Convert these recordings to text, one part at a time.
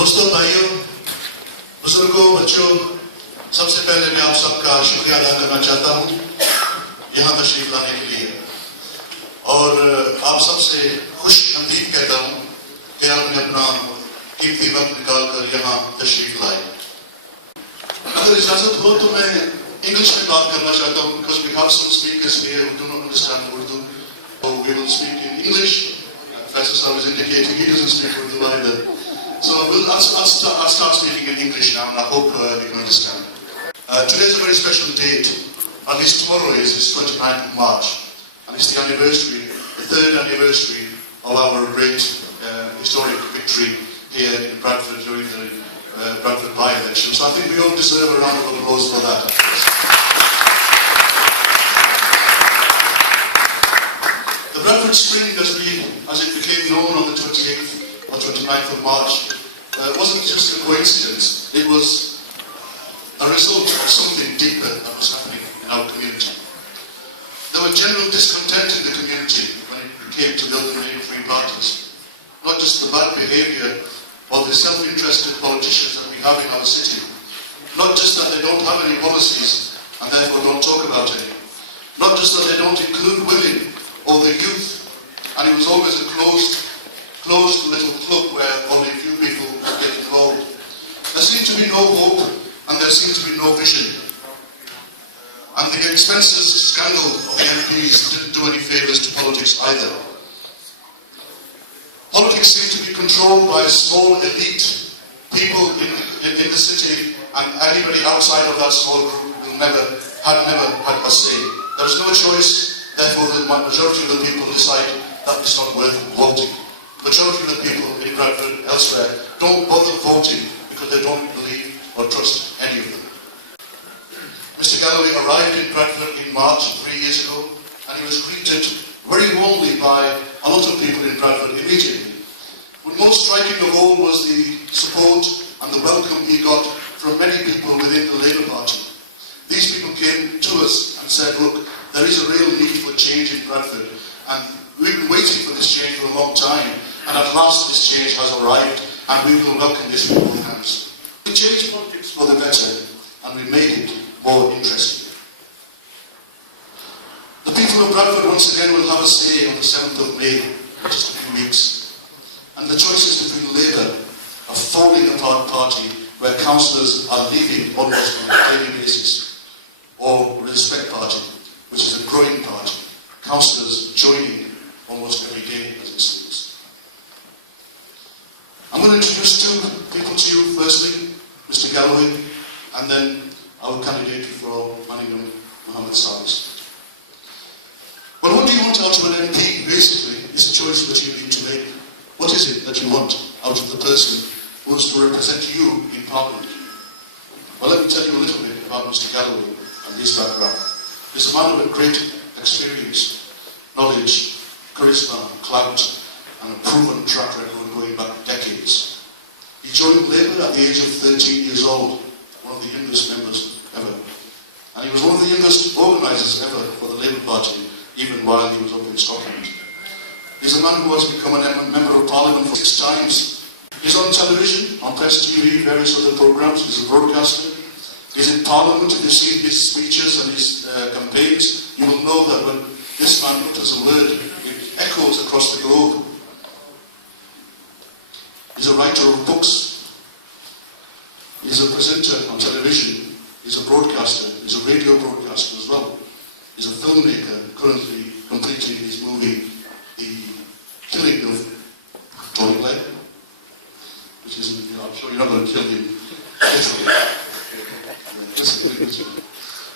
दोस्तों, भाइयों, बुजुर्गों, बच्चों, सबसे पहले मैं आप सबका शुक्रिया अदा करना चाहता हूँ यहाँ तशरीफ लाने के लिए, और आप सबसे खुश नसीब कहता हूँ कि आपने अपना कीमती वक्त निकाल कर यहाँ तशरीफ लाए। अगर इजाजत हो तो मैं इंग्लिश में बात करना चाहता हूँ, because we have some speakers here who do not understand Urdu, so we will speak in English. Professor Sir is indicating he doesn't speak Urdu either. So I'll start speaking in English now, and I hope you can understand. Today is a very special date. At least tomorrow is 29th of March, and it's the anniversary, the third anniversary of our great historic victory here in Bradford during the Bradford by-election. So I think we all deserve a round of applause for that. The Bradford Spring, as it became known on the 28th or 29th of March, wasn't just a coincidence. It was a result of something deeper that was happening in our community. There was general discontent in the community when it came to the other main three parties. Not just the bad behaviour or the self-interested politicians that we have in our city. Not just that they don't have any policies and therefore don't talk about any. Not just that they don't include women or the youth, and it was always a closed little club where only a few people could get involved. There seemed to be no hope, and there seemed to be no vision. And the expenses scandal of the MPs didn't do any favours to politics either. Politics seemed to be controlled by a small elite, people in the city, and anybody outside of that small group had never had a say. There was no choice, therefore the majority of the people decide that it's not worth voting. The majority of the people in Bradford, elsewhere, don't bother voting because they don't believe or trust any of them. Mr. Galloway arrived in Bradford in March 3 years ago, and he was greeted very warmly by a lot of people in Bradford immediately. But most striking of all was the support and the welcome he got from many people within the Labour Party. These people came to us and said, look, there is a real need for change in Bradford, and we've been waiting for this change for a long time, and at last this change has arrived, and we will welcome this with both hands. We changed politics for the better, and we made it more interesting. The people of Bradford once again will have a say on the 7th of May, in just a few weeks. And the choices between Labour, a falling apart party where councillors are leaving almost on a daily basis, or Respect Party, which is a growing party, councillors joining almost every day as it seems. I'm going to introduce two people to you. Firstly, Mr. Galloway, and then our candidate for Manningham, Mohammed Saliss. Well, what do you want out of an MP, basically, is a choice that you need to make. What is it that you want out of the person who is to represent you in Parliament? Well, let me tell you a little bit about Mr. Galloway and his background. He's a man with great experience, knowledge, charisma, clout, and a proven track record going back decades. He joined Labour at the age of 13 years old, one of the youngest members ever. And he was one of the youngest organisers ever for the Labour Party, even while he was up in Scotland. He's a man who has become a member of Parliament for 6 times. He's on television, on Press TV, various other programmes. He's a broadcaster. He's in Parliament. If you've seen his speeches and his campaigns, you will know that when this man utters a word, it echoes across the globe. He's a writer of books. He's a presenter on television. He's a broadcaster. He's a radio broadcaster as well. He's a filmmaker, currently completing his movie, The Killing of Tony Blair, which isn't, I'm sure you're not going to kill him literally.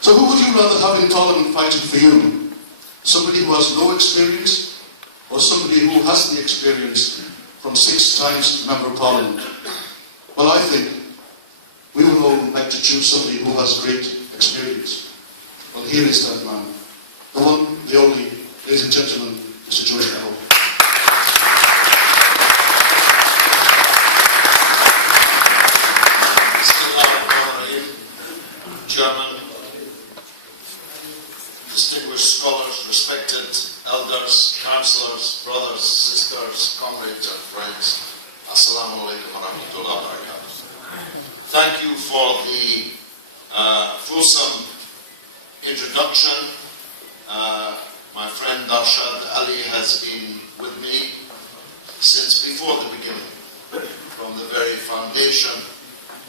So who would you rather have in Parliament fighting for you? Somebody who has no experience, or somebody who has the experience from 6 times Member of Parliament? Well, I think we would all like to choose somebody who has great experience. Well, here is that man. The one, the only, ladies and gentlemen, Mr. George Galloway. Chairman, distinguished scholars, respected elders, councillors, brothers, sisters, comrades and friends, Assalamu alaikum wa rahmatullahi wa barakatuh. Thank you for the fulsome introduction. My friend Darshad Ali has been with me since before the beginning, from the very foundation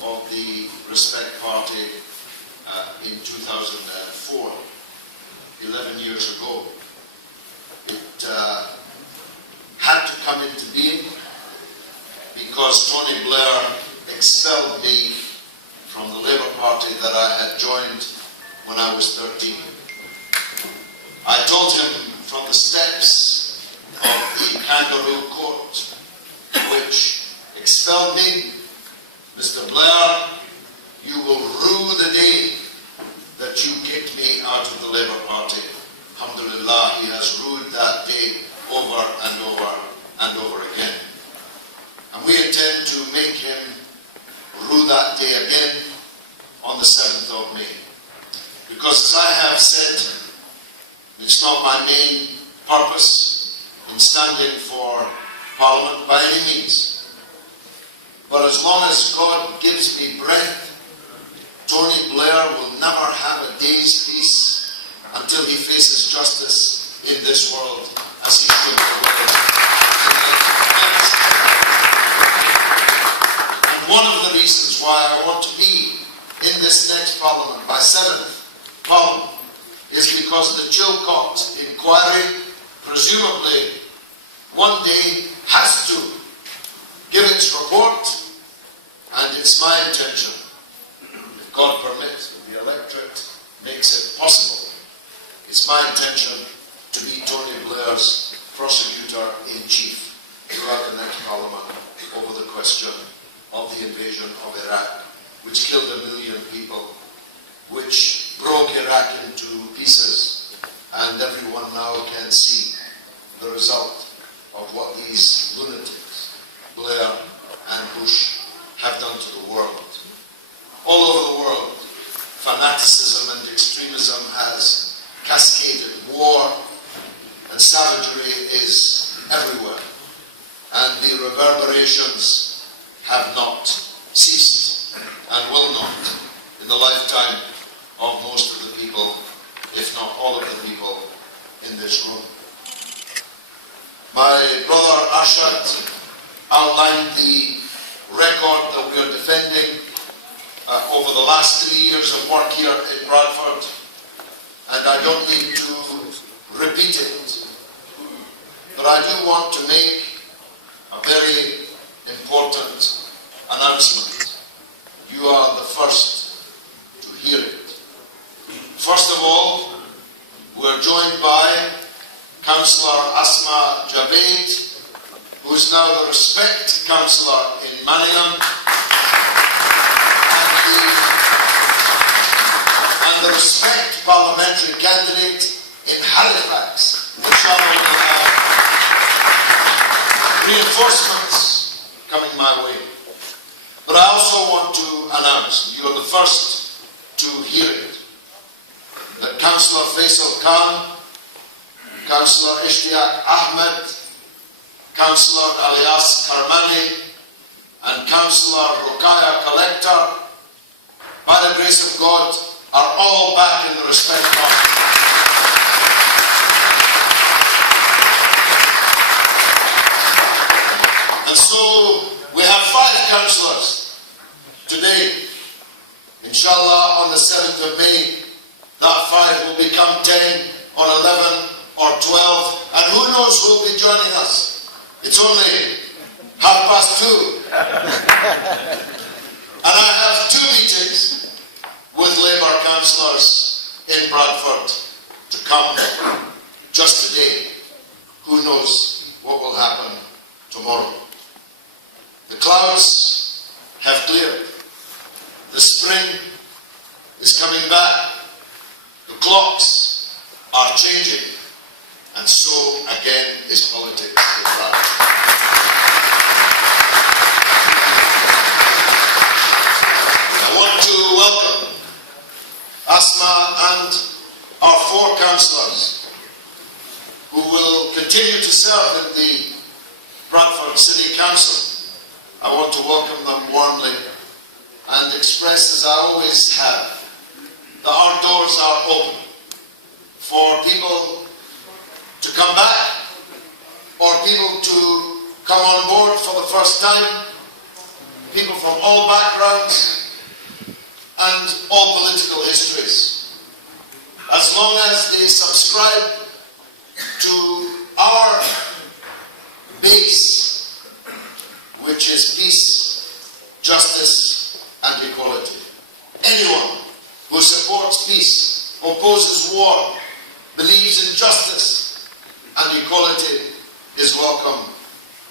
of the Respect Party in 2004, 11 years ago. It had to come into being because Tony Blair expelled me from the Labour Party that I had joined when I was 13. I told him from the steps of the Kangaroo Court, which expelled me, Mr. Blair, you will rue the day that you kicked me out of the Labour Party. Alhamdulillah, he has rued that day over and over and over again. And we intend to make him rue that day again on the 7th of May. Because as I have said, it's not my main purpose in standing for Parliament by any means. But as long as God gives me breath, Tony Blair will never have a day's peace until he faces justice in this world as he should. And one of the reasons why I want to be in this next Parliament, my 7th Parliament, is because the Chilcot inquiry presumably one day has to give its report, and it's my intention, if God permits, if the electorate makes it possible, it's my intention to be Tony Blair's prosecutor-in-chief throughout the next Parliament over the question of the invasion of Iraq, which killed 1 million people, which broke Iraq into pieces, and everyone now can see the result of what these lunatics, Blair and Bush, have done to the world. All over the world, fanaticism and extremism has cascaded. War and savagery is everywhere, and the reverberations have not ceased and will not in the lifetime of most of the people, if not all of the people in this room. My brother Arshad outlined the record that we are defending over the last 3 years of work here in Bradford, and I don't need to repeat it, but I do want to make a very important announcement. You are the first to hear it. First of all, we're joined by Councillor Asma Javed, who is now the Respect Councillor in Manningham, and the Respect Parliamentary candidate in Halifax. Inshallah, we have reinforcements coming my way. But I also want to announce, you're the first to hear it, that Councillor Faisal Khan, Councillor Ishtiaq Ahmed, Councillor Alias Karmani, and Councillor Rukaya Collector, by the grace of God, are all back in the Respect Party. And so we have 5 councillors today. Inshallah, on the 7th of May, that 5 will become 10 or 11 or 12, and who knows who will be joining us. It's only 2:30. And I have 2 meetings with Labour councillors in Bradford to come just today. Who knows what will happen tomorrow. The clouds have cleared. The spring is coming back. The clocks are changing. And so again is politics in Bradford. I want to welcome Asma and our 4 councillors continue to serve in the Bradford City Council, I want to welcome them warmly and express, as I always have, that our doors are open for people to come back or people to come on board for the first time, people from all backgrounds and all political histories. As long as they subscribe to our base, which is peace, justice and equality. Anyone who supports peace, opposes war, believes in justice and equality is welcome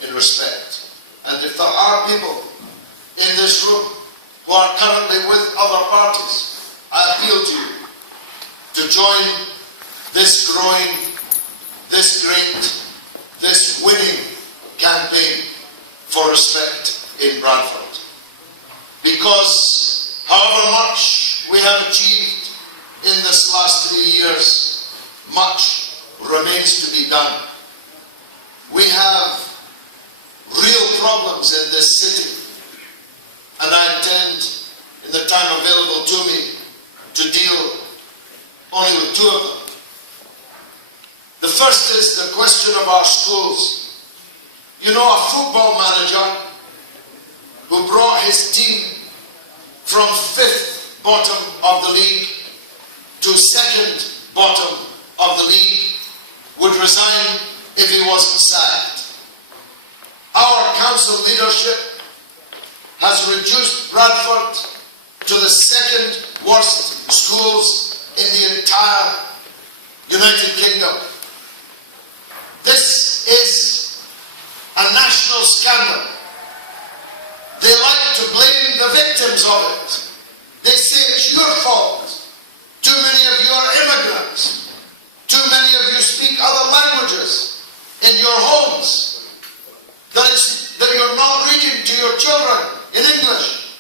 in respect. And if there are people in this room who are currently with other parties, I appeal to you to join this growing, this great, this winning campaign for respect in Bradford. Because however much we have achieved in this last 3 years, much remains to be done. We have real problems in this city, and I intend, in the time available to me, to deal only with two of them. The first is the question of our schools. You know, a football manager who brought his team from 5th bottom of the league to 2nd bottom of the league would resign if he wasn't sacked. Our council leadership has reduced Bradford to the 2nd worst schools in the entire United Kingdom. This is a national scandal. They like to blame the victims of it. They say it's your fault. Too many of you are immigrants. Too many of you speak other languages in your homes. That you're not reading to your children in English.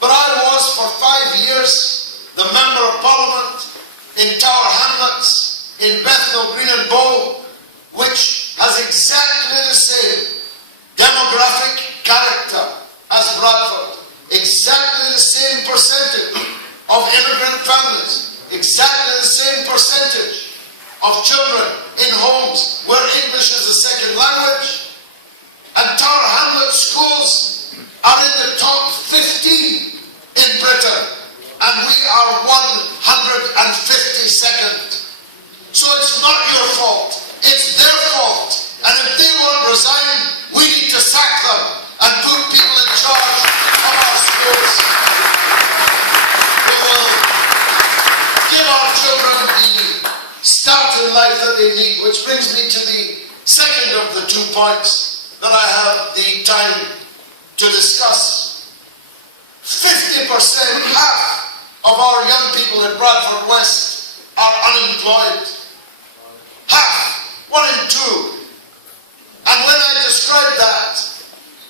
But I was for 5 years the Member of Parliament in Tower Hamlets, in Bethnal Green and Bow, which has exactly the same demographic character as Bradford, exactly the same percentage of immigrant families, exactly the same percentage of children in homes where English is the second language, and Tower Hamlets schools are in the top 15 in Britain, and we are 152nd. So it's not your fault, it's their fault, and if they won't resign, we need to sack them and put people in charge of our schools. We will give our children the start in life that they need, which brings me to the second of the 2 points that I have the time to discuss. 50%, half of our young people in Bradford West are unemployed. Half, 1 in 2. And when I describe that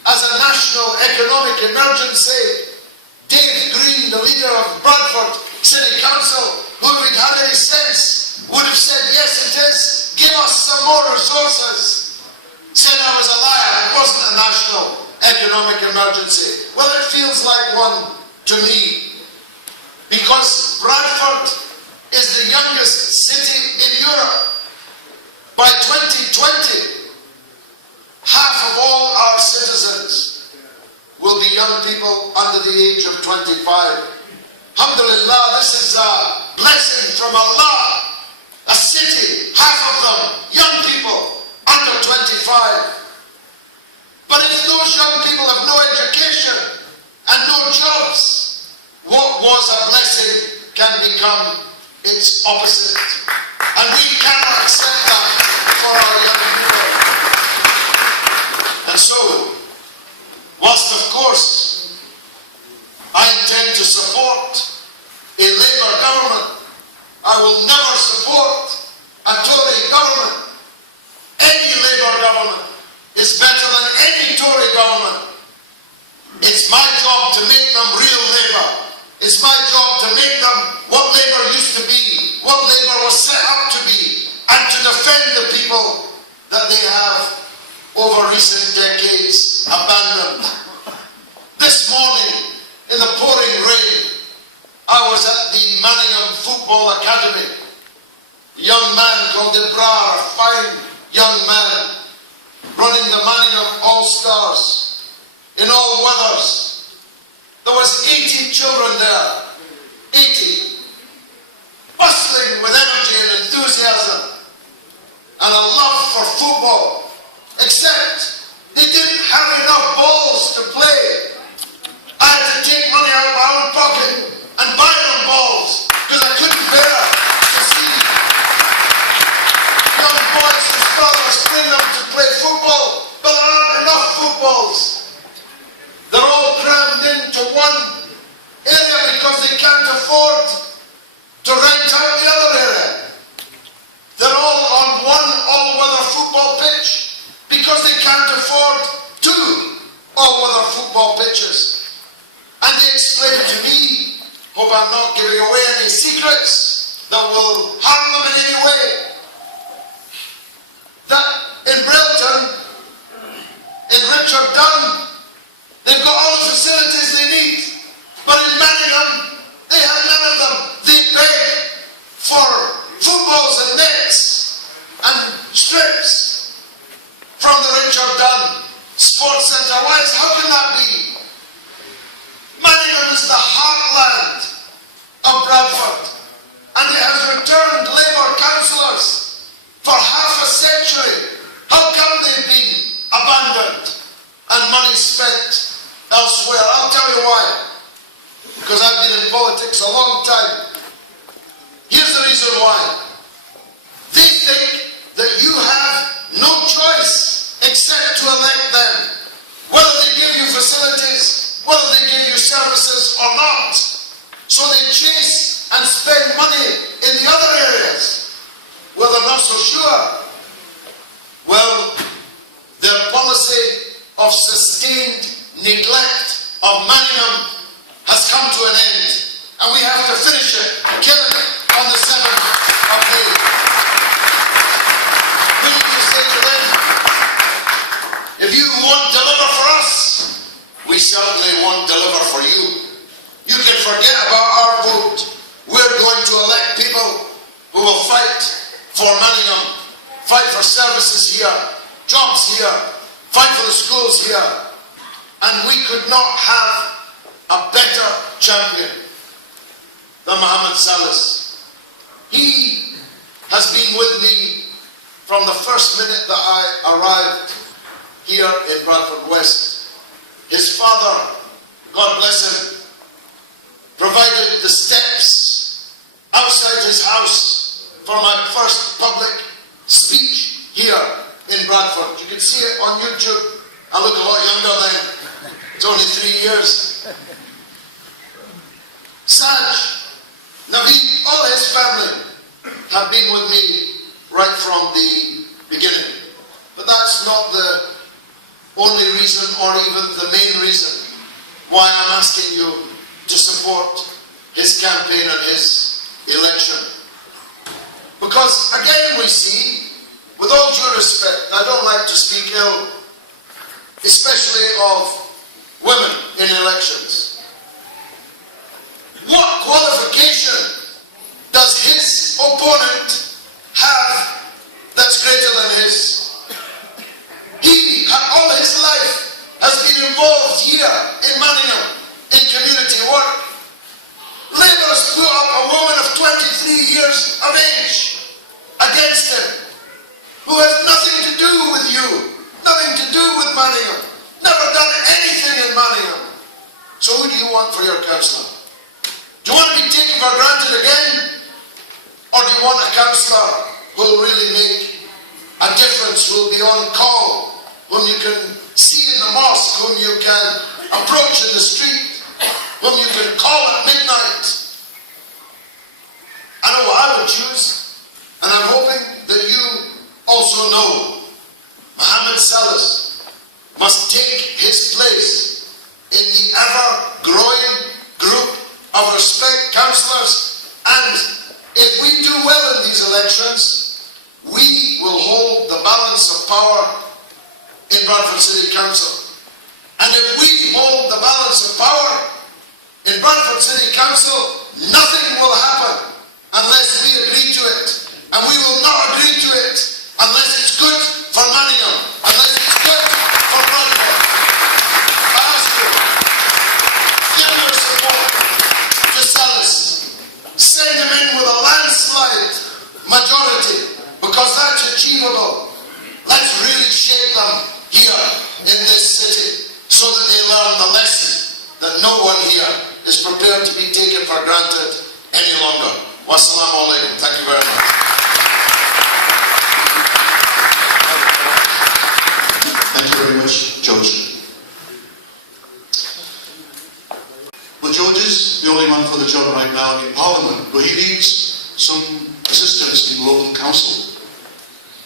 as a national economic emergency, Dave Green, the leader of Bradford City Council, who if he'd had any sense, would have said, yes it is, give us some more resources. Said I was a liar, it wasn't a national economic emergency. Well, it feels like one to me, because Bradford is the youngest city in Europe. By 2020, half of all our citizens will be young people under the age of 25. Alhamdulillah, this is a blessing from Allah. A city, half of them, young people under 25. But if those young people have no education and no jobs, what was a blessing can become its opposite. And we cannot accept that for our young people. And so, whilst of course I intend to support a Labour government, I will never support a Tory government. Any Labour government is better than any Tory government. It's my job to make them real Labour. It's my job to make them what Labour used to be, what Labour was set up to be, and to defend the people Academy. A young man called Ibrar, a fine young man, running the Manningham All-Stars in all weathers. There was 80 children there, 80, bustling with energy and enthusiasm and a love for football, except they didn't have enough balls to play. I had to take money out of my own pocket and buy them balls because I couldn't bear to see young boys whose fathers bring them to play football, but there aren't enough footballs. They're all crammed into one area because they can't afford to rent out the other area. They're all on one all-weather football pitch because they can't afford two all-weather football pitches. And they explained to me, hope I'm not giving away any secrets that will harm them in any way, that in Brilton, in Richard Dunn, they've got all the facilities they need, but in Manningham, they have none of them. They beg for footballs and nets and strips from the Richard Dunn Sports Centre. How can that be? Manningham is the heartland of Bradford, and it has returned Labour councillors for half a century. How come they've been abandoned and money spent elsewhere? I'll tell you why. Because I've been in politics a long time. Here's the reason why. They think that you have no choice except to elect them, whether they give you facilities, whether they give you services or not. So they chase and spend money in the other areas where they're not so sure. Well, their policy of sustained neglect of Manningham has come to an end, and we have to finish it, kill it on the 7th of May. We need to say to them, if you won't deliver for us, we certainly won't deliver for you. You can forget about our vote. We're going to elect people who will fight for Manningham, fight for services here, jobs here, fight for the schools here. And we could not have a better champion than Mohammed Saliss. He has been with me from the first minute that I arrived here in Bradford West. His father, God bless him, provided the steps outside his house for my first public speech here in Bradford. You can see it on YouTube. I look a lot younger then. It's only 3 years. Saj, Naveed, all his family have been with me right from the beginning. But that's not the only reason, or even the main reason, why I'm asking you to support his campaign and his election. Because again we see, with all due respect, I don't like to speak ill, especially of women in elections. What qualification does his opponent have that's greater than his? He, all his life, has been involved here in Manningham in community work. Labour has put up a woman of 23 years of age against him, who has nothing to do with you, nothing to do with Manningham, never done anything in Manningham. So who do you want for your councillor? Do you want to be taken for granted again? Or do you want a councillor who will really make a difference, who will be on call, whom you can see in the mosque, whom you can approach in the street, whom you can call at midnight? I know what I would choose, and I'm hoping that you also know. Mohammed Saliss must take his place in the ever-growing group of respect councillors, and if we do well in these elections, we will hold the balance of power in Bradford City Council. And if we hold the balance of power in Bradford City Council, nothing will happen unless we agree to it. And we will not agree to it unless it's good for Manningham, unless it's good for Manningham. I ask you, give your support to Saliss. Send him in with a landslide majority, because that's achievable. Let's really shape them here in this city so that they learn the lesson that no one here is prepared to be taken for granted any longer. Wassalamu alaikum. Thank you very much. Thank you very much, George. Well, George is the only man for the job right now in Parliament, but he needs some assistance in local council.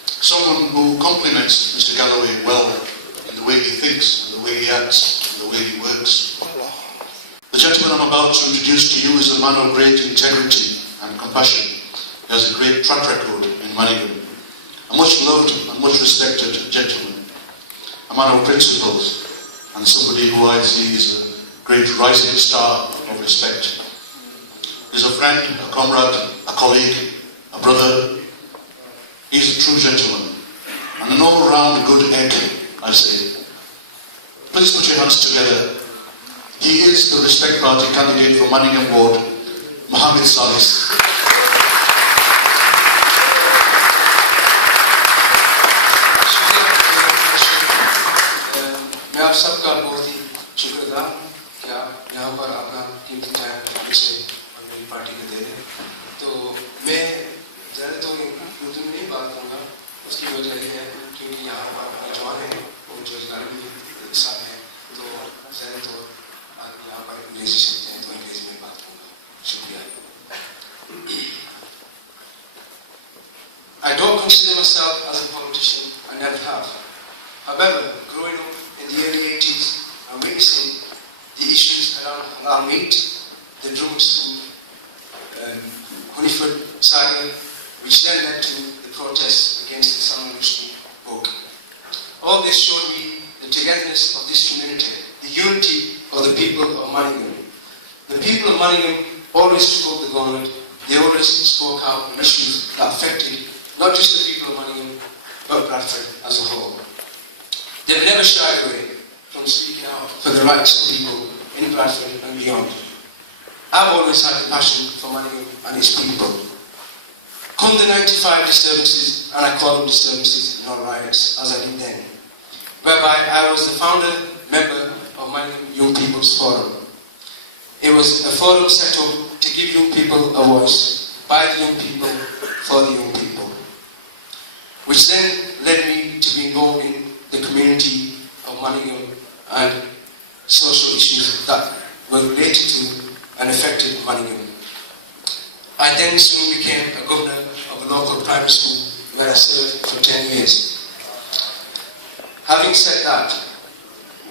Someone who complements Mr. Galloway well in the way he thinks, and the way he acts, and the way he works. The gentleman I'm about to introduce to you is a man of great integrity and compassion. He has a great track record in Manningham. A much loved and much respected gentleman. A man of principles, and somebody who I see is a great rising star of respect. He's a friend, a comrade, a colleague, a brother. He's a true gentleman, and an all-round good egg, I say. Please put your hands together. He is the Respect Party candidate for Manningham Ward, Mohammed Saliss. मैं आप सबका बहुत ही शुक्रगुजार हूँ कि आप यहाँ पर अपना कीमती टाइम मुझसे और मेरी पार्टी को दे दें। तो मैं ज़्यादा तो उर्दू में नहीं बात करूँगा, उसकी वजह यह है क्योंकि यहाँ पर नौजवान हैं और रोजगार भी सब है, तो ज़्यादा तो आप यहाँ पर अंग्रेजी सीखते हैं तो अंग्रेजी में बात करूँगा। शुक्रिया। I don't consider myself as a politician. I never have. However, growing up in the early 80s and witnessing the issues around Alarm 8, the drum school, Honeyford saga, which then led to the protests against the Salman Rushdie book. All this showed me the togetherness of this community, the unity of the people of Manningham. The people of Manningham always took up the gauntlet. They always spoke out on issues that affected not just the people of Manningham, but Bradford as a whole. They've never shied away from speaking out for the rights of people in Bradford and beyond. I've always had a passion for Manningham and its people. Come the 95 disturbances, and I call them disturbances, not riots, as I did then, whereby I was the founder member of Manningham Young People's Forum. It was a forum set up to give young people a voice, by the young people, for the young people, which then led me to be involved in the community of Manningham and social issues that were related to and affected Manningham. I then soon became a governor of a local primary school where I served for 10 years. Having said that,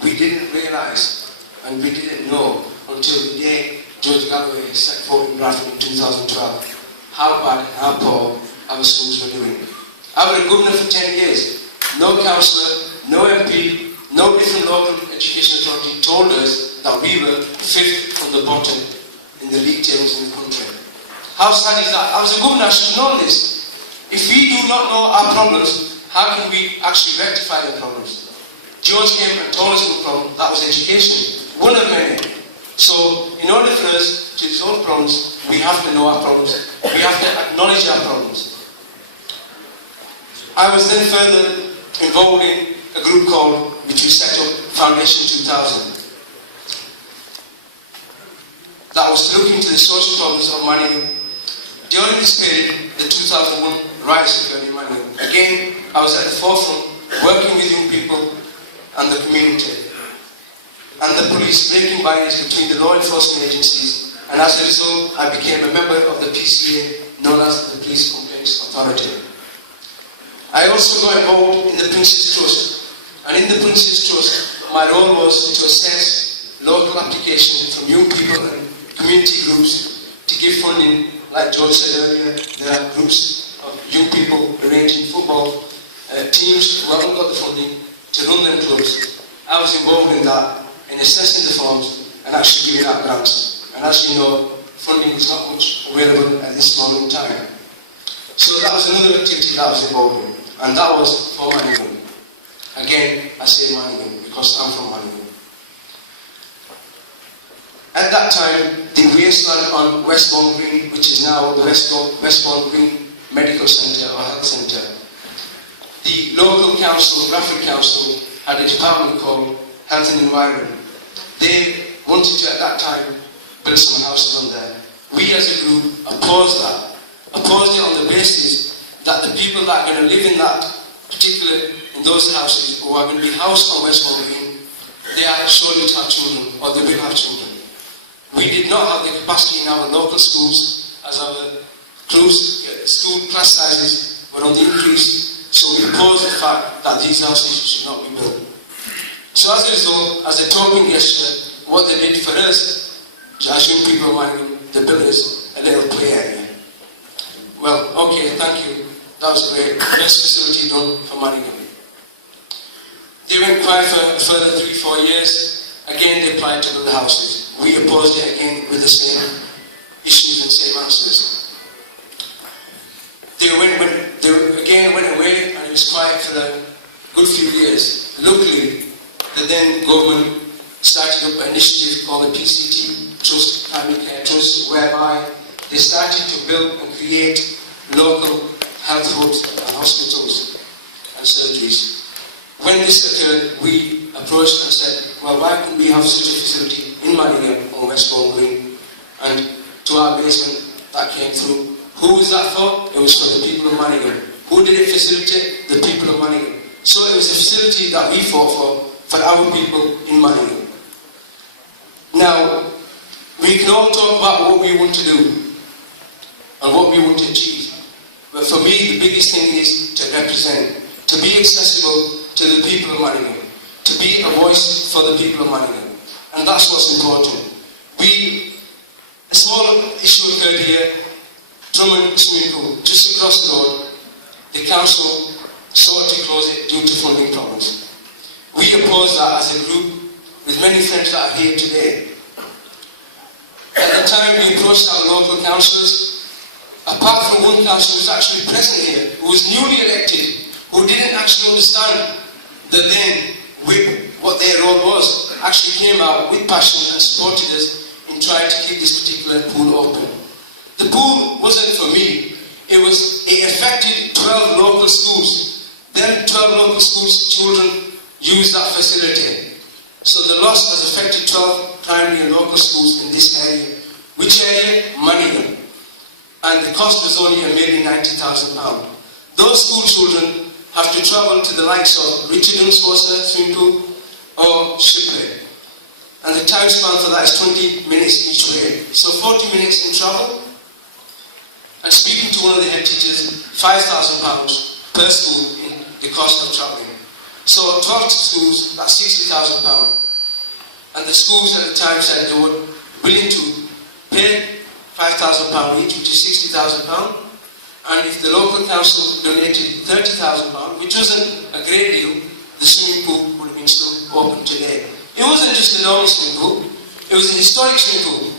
we didn't realise and we didn't know until the day George Galloway set foot in Bradford in 2012 how bad and how poor our schools were doing. I was a governor for 10 years. No councillor, no MP, no different local education authority told us that we were fifth from the bottom in the league tables in the country. How sad is that? I was a governor, I should know this. If we do not know our problems, how can we actually rectify the problems? George came and told us the problem, that was education, one of many. So, in order for us to resolve problems, we have to know our problems. We have to acknowledge our problems. I was then further involved in a group called, which we set up, Foundation 2000. That was to look into the social problems of Manningham. During this period, the 2001 riots occurred in Manningham. Again, I was at the forefront, working with young people and the community, and the police, breaking barriers between the law enforcement agencies, and as a result, I became a member of the PCA, known as the Police Complaints Authority. I also got involved in the Prince's Trust, and in the Prince's Trust, my role was to assess local applications from young people and community groups to give funding. Like George said earlier, there are groups of young people arranging football teams who haven't got the funding to run them clubs. I was involved in that, in assessing the forms and actually giving out grants. And as you know, funding was not much available at this moment in time. So that was another activity that I was involved in, and that was for Manningham. Again, I say Manningham because I'm from Manningham. At that time, the wasteland on Westbourne Green, which is now the Westbourne Green Medical Centre or Health Centre, the local council, Bradford Council, had a department called Health and Environment. They wanted to, at that time, build some houses on there. We as a group opposed that. Opposed it on the basis that the people that are going to live in that particular, in those houses, or are going to be housed on Westbourne Green, they are surely to have children, or they will have children. We did not have the capacity in our local schools, as our school class sizes were on the increase, so we opposed the fact that these houses should not be built. So as a result, as a token gesture, what they did for us, as young people wanting the builders, a little play area. Well, okay, thank you. That was great. Best facility done for Manningham. They went quiet for a further 3-4 years. Again, they applied to build the houses. We opposed it again with the same issues and same answers. They again went away, and it was quiet for a good few years. Luckily, the then government started up an initiative called the PCT, Trust Primary Care Trust, whereby they started to build and create local health hubs and hospitals and surgeries. When this occurred, we approached and said, well, why couldn't we have such a facility in Manningham on Westbourne Green? And to our amazement, that came through. Who was that for? It was for the people of Manningham. Who did it facilitate? The people of Manningham. So it was a facility that we fought for our people in Manningham. Now, we can all talk about what we want to do and what we want to achieve. But for me, the biggest thing is to represent, to be accessible to the people of Manningham, to be a voice for the people of Manningham. And that's what's important. A small issue occurred here, Drummond Swimming Pool, just across the road. The council sought to close it due to funding problems. We opposed that as a group, with many friends that are here today. At the time, we approached our local councillors. Apart from one councillor who was actually present here, who was newly elected, who didn't actually understand that then what their role was, actually came out with passion and supported us in trying to keep this particular pool open. The pool wasn't for me, it affected 12 local schools. Then 12 local schools children used that facility. So the loss has affected 12 primary and local schools in this area. Which area? Manningham. And the cost was only £1,090,000. Those school children have to travel to the likes of Richard Unsworth Swimming Pool or Shipley. And the time span for that is 20 minutes each way. So 40 minutes in travel. And speaking to one of the head teachers, £5,000 per school in the cost of travelling. So 12 schools, that's £60,000. And the schools at the time said they were willing to pay £5,000 each, which is £60,000. And if the local council donated £30,000, which wasn't a great deal, the swimming pool would have been still open today. It wasn't just a normal swimming pool, it was a historic swimming pool.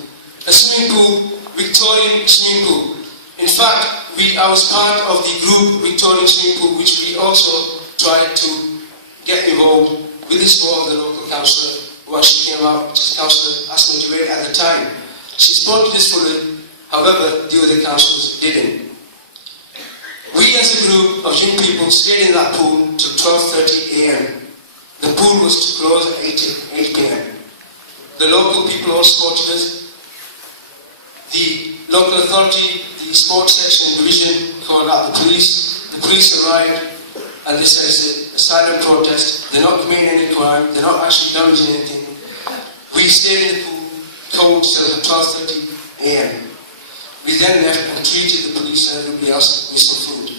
A swimming pool, Victorian swimming pool. In fact, I was part of the group Victorian Swimming Pool, which we also tried to get involved with the support of the local councillor, who actually came out, which is Councillor Asma Jawed at the time. She supported this fully, however, the other councillors didn't. We as a group of young people stayed in that pool till 12:30 a.m. The pool was to close at 8 p.m. The local people all supported us. The local authority, the sports section division, called out the police. The police arrived and they said it's a silent protest. They're not committing any crime. They're not actually damaging anything. We stayed in the pool cold till 12:30 a.m. We then left and treated the police and everybody else with some food.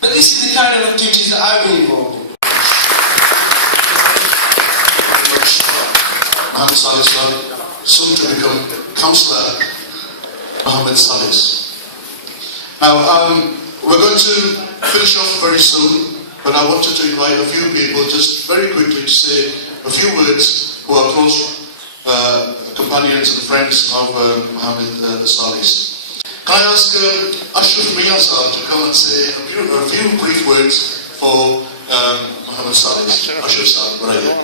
But this is the kind of activities that I've been involved in. Mohammed Saliss, soon to become Councillor Mohammed Saliss. Now, we're going to finish off very soon, but I wanted to invite a few people just very quickly to say a few words who are close companions and friends of Mohammed Saliss. Can I ask Ashraf Mian sir to come and say a few brief words for Mohammed Saliss? Ashraf sir, right here.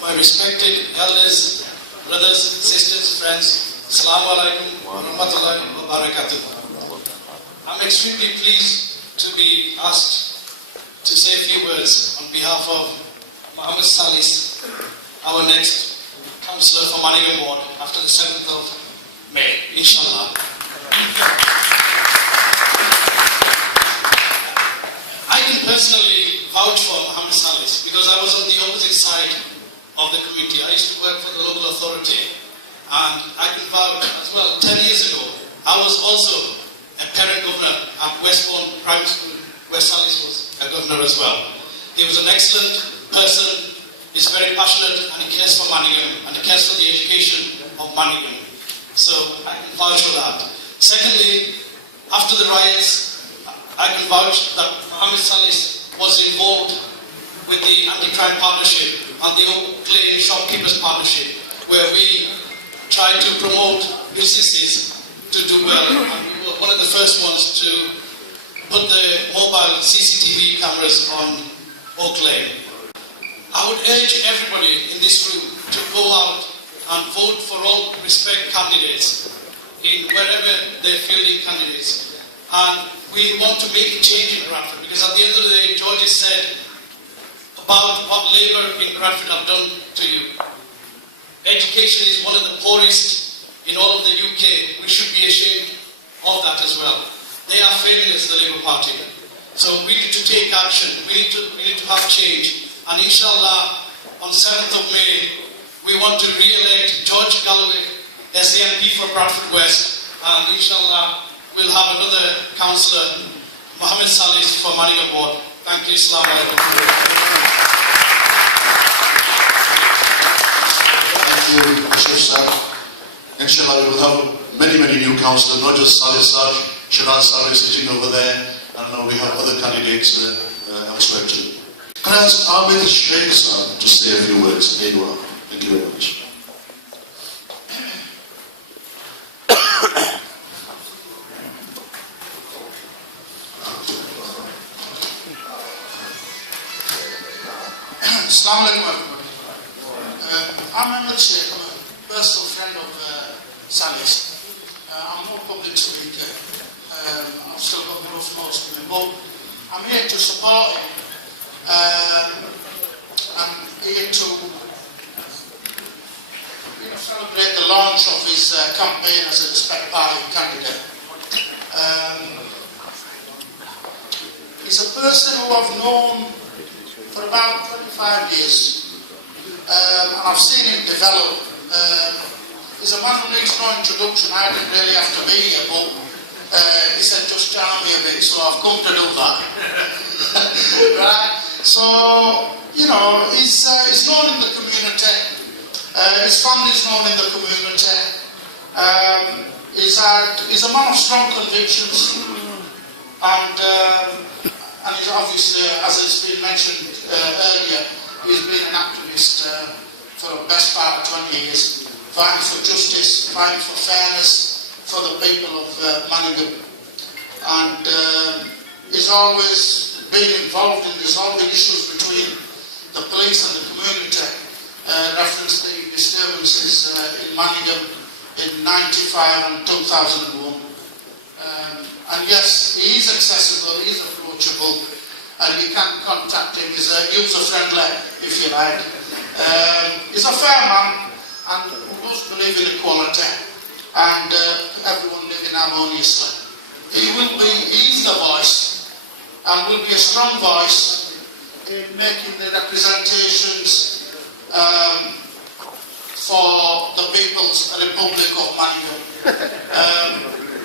My respected elders, brothers, sisters, friends, Assalamu alaikum wa rahmatullahi wa barakatuh. I'm extremely pleased to be asked to say a few words on behalf of Mohammed Saliss, our next councillor for Manningham Ward after the 7th of May, inshallah. I can personally vouch for Mohammed Saliss because I was on the opposite side of the committee. I used to work for the local authority, and I can vouch as well. 10 years ago, I was also a parent governor at Westbourne Primary School, where Saliss was a governor as well. He was an excellent person. He's very passionate, and he cares for Manningham, and he cares for the education of Manningham. So I can vouch for that. Secondly, after the riots, I can vouch that Mohammed Saliss was involved with the anti-crime partnership and the Oak Lane Shopkeepers Partnership, where we tried to promote businesses to do well, and we were one of the first ones to put the mobile CCTV cameras on Oak Lane. I would urge everybody in this room to go out and vote for all respect candidates in wherever they're fielding candidates. And we want to make a change in Bradford, because at the end of the day, George has said about what Labour in Bradford have done to you. Education is one of the poorest in all of the UK. We should be ashamed of that as well. They are failing us, the Labour Party. So we need to take action. We need to have change. And inshallah, on 7th of May, we want to re-elect George Galloway as the MP for Bradford West. And inshallah, we'll have another councillor, Mohammed Saliss, for Manningham Ward. Thank you. Assalamu alaikum. Thank you, Ashraf sir. Inshallah, we will have many new councillors, not just Saliss sir, Shiraz sir is sitting over there, and now we have other candidates elsewhere too. Can I ask Ahmed Sheikh sir to say a few words? There you are. Thank you very much. Assalamu alaikum everybody. I'm Mohammed Saliss. I'm a personal friend of Saliss. I'm no public speaker. I've still got the rough nose to me, but I'm here to support him. I'm here to celebrate the launch of his campaign as a Respect Party candidate. He's a person who I've known for about 25 years, and I've seen him develop. He's a man who needs no introduction. I didn't really have to be here, but he said just charm me a bit, so I've come to do that. Right? So, you know, he's known in the community. His family's known in the community. He's a man of strong convictions, and he's obviously, as it's been mentioned earlier, he's been an activist for the best part of 20 years, fighting for justice, fighting for fairness for the people of Manningham. And he's always been involved in resolving issues between the police and the community, reference the disturbances in Manningham in 95 and 2001. And yes, he is accessible, he is approachable, and you can contact him. He's user-friendly, if you like. He's a fair man, and who does believe in equality, and everyone living harmoniously. He's the voice, and will be a strong voice in making the representations for the People's Republic of Manningham.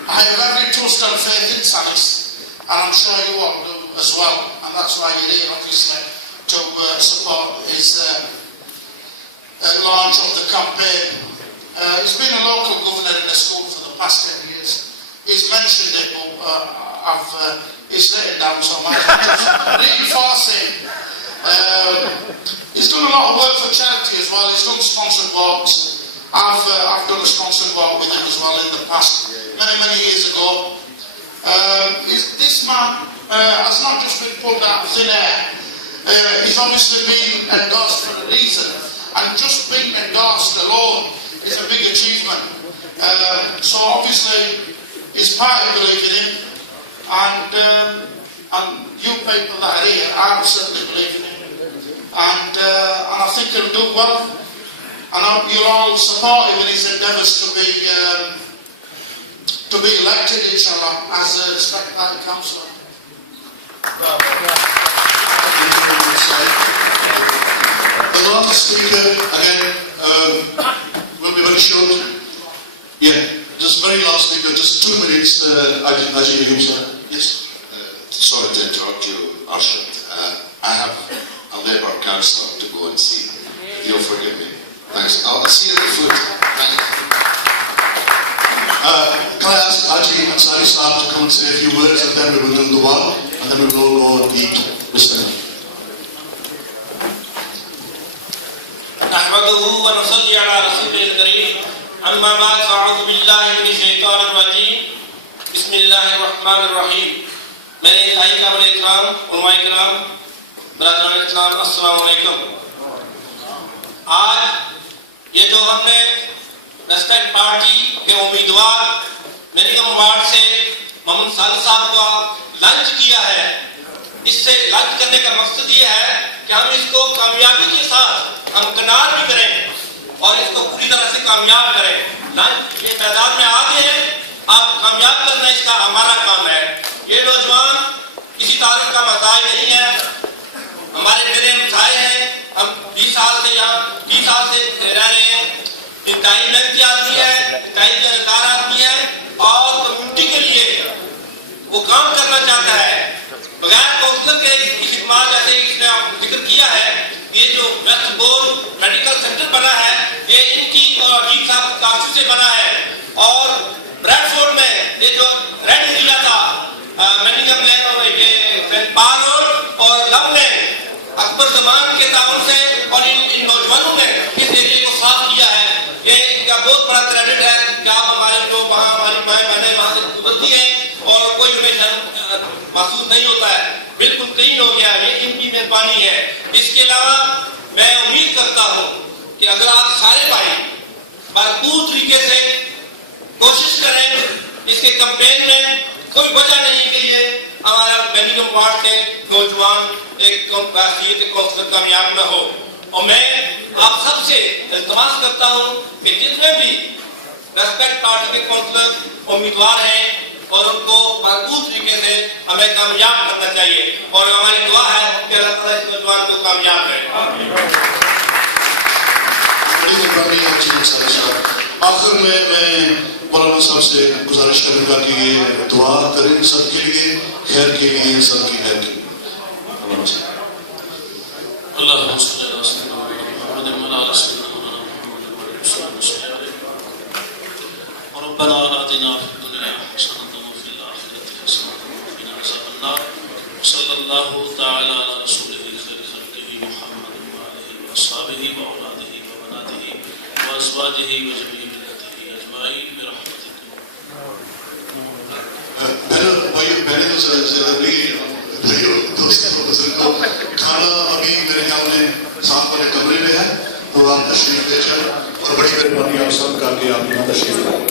I have every trust and faith in Saliss, and I'm sure you all do as well, and that's why you're here, obviously, to support his launch of the campaign. He's been a local governor in the school for the past 10 years. He's mentioned it, but it's written down, so I might just reinforce it. He's done a lot of work for charity as well. He's done sponsored walks. I've done a sponsored walk with him as well in the past, many years ago. This man has not just been pulled out of thin air. He's obviously been endorsed for a reason, and just being endorsed alone is a big achievement. So obviously his party believe in him, and you people that are here, I certainly believe in him, and I think he'll do well, and I hope you'll all support him in his endeavours to be elected, inshallah, as a respect party councillor. The last speaker, again, will be very short. Yeah, just very last speaker, just 2 minutes, Ajay, sir. Yes. Sorry to interrupt you, Arshad. I have a Labour councillor to go and see. If you'll forgive me. Thanks. I'll see you at the foot. Thank you. Can I ask Ajay and Saliss to come and say a few words, and then we will do the dua, and then we will all go and eat. Bismillah. نحمده ونصلي على رسوله الكريم أما بعد فأعوذ بالله من الشيطان الرجيم بسم الله الرحمن الرحيم میرے انتہائی قابل احترام علماء کرام برادران اسلام السلام علیکم. آج یہ جو ہم نے ریسپیکٹ پارٹی کے امیدوار مننگھم وارڈ سے محمد صالح صاحب کو لنچ کیا ہے، اس سے لنچ کرنے کا مقصد یہ ہے کہ ہم اس کو کامیابی کے ساتھ ہم کنار بھی کریں اور اس کو پوری طرح سے کامیاب کریں. لنچ یہ میدان میں آگے ہیں، آپ کامیاب کرنا اس کا ہمارا کام ہے. یہ نوجوان کسی تعلق کا محتاج نہیں ہے، ہمارے میرے ہمسائے ہیں، ہم 20 سال سے یہاں 30 سال سے رہ رہے ہیں. انتہائی محنتی آدمی ہے، انتہائی جانکار آدمی ہے اور کمیونٹی کے لیے وہ کام کرنا چاہتا ہے. بغیر کونسلر کے اس خدمات جیسے اس نے ذکر کیا ہے، یہ جو ویسٹ بورڈ میڈیکل سینٹر بنا ہے یہ ان کی اور عجیب صاحب کاشی سے بنا ہے. اور بریڈ فورڈ میں یہ جو ریڈ ایریا تھا مننگھم لین اور یہ پال روڈ اور لو لین اکبر زمان کے تعاون سے اور ان نوجوانوں نے اس ایریے کو صاف کیا ہے. یہ ان کا بہت بڑا کریڈٹ ہے کہ آپ ہمارے جو وہاں ہماری مائیں بہنیں وہاں سے گزرتی ہیں اور کوئی انہیں شرم محسوس نہیں ہوتا ہے. بالکل کلین ہو گیا، یہ ان کی مہربانی ہے. اس کے علاوہ میں امید کرتا ہوں کہ اگر آپ سارے بھائی بھرپور طریقے سے کوشش کریں اس کے کمپین میں، کوئی وجہ نہیں کہ یہ ہمارا مننگھم وارڈ کے نوجوان ایک بحثیت کونسلر کامیاب نہ ہو. اور میں آپ سب سے التماس کرتا ہوں کہ جتنے بھی ریسپیکٹ پارٹی کے کونسلر امیدوار ہیں اور ان کو بھرپور طریقے سے ہمیں کامیاب کرنا چاہیے اور ہماری دعا ہے کہ اللہ تعالیٰ اس نوجوان کو کامیاب کرے. بڑی مہربانی ہے جی صالح صاحب. آخر میں مولانا صاحب سے گزارش کروں گا کہ یہ دعا کریں سب کے لیے، خیر کے لیے، سب کی خیر کے لیے. اللهم صل على سيدنا محمد وعلى آل سيدنا محمد ربنا آتنا في الدنيا حسنة وفي الآخرة حسنة وقنا عذاب النار. صلى الله تعالى على رسوله خير خلقه محمد وآله وأصحابه وأولاده وبناته وأزواجه وجميع ذريته أجمعين برحمتك. دوستوں کھانا ابھی میرے خیال میں ساتھ والے کمرے میں ہے، تو آپ تشریف لے جائیں اور بڑی مہربانی آپ سب کر کے آپ یہاں تشریف لائیں.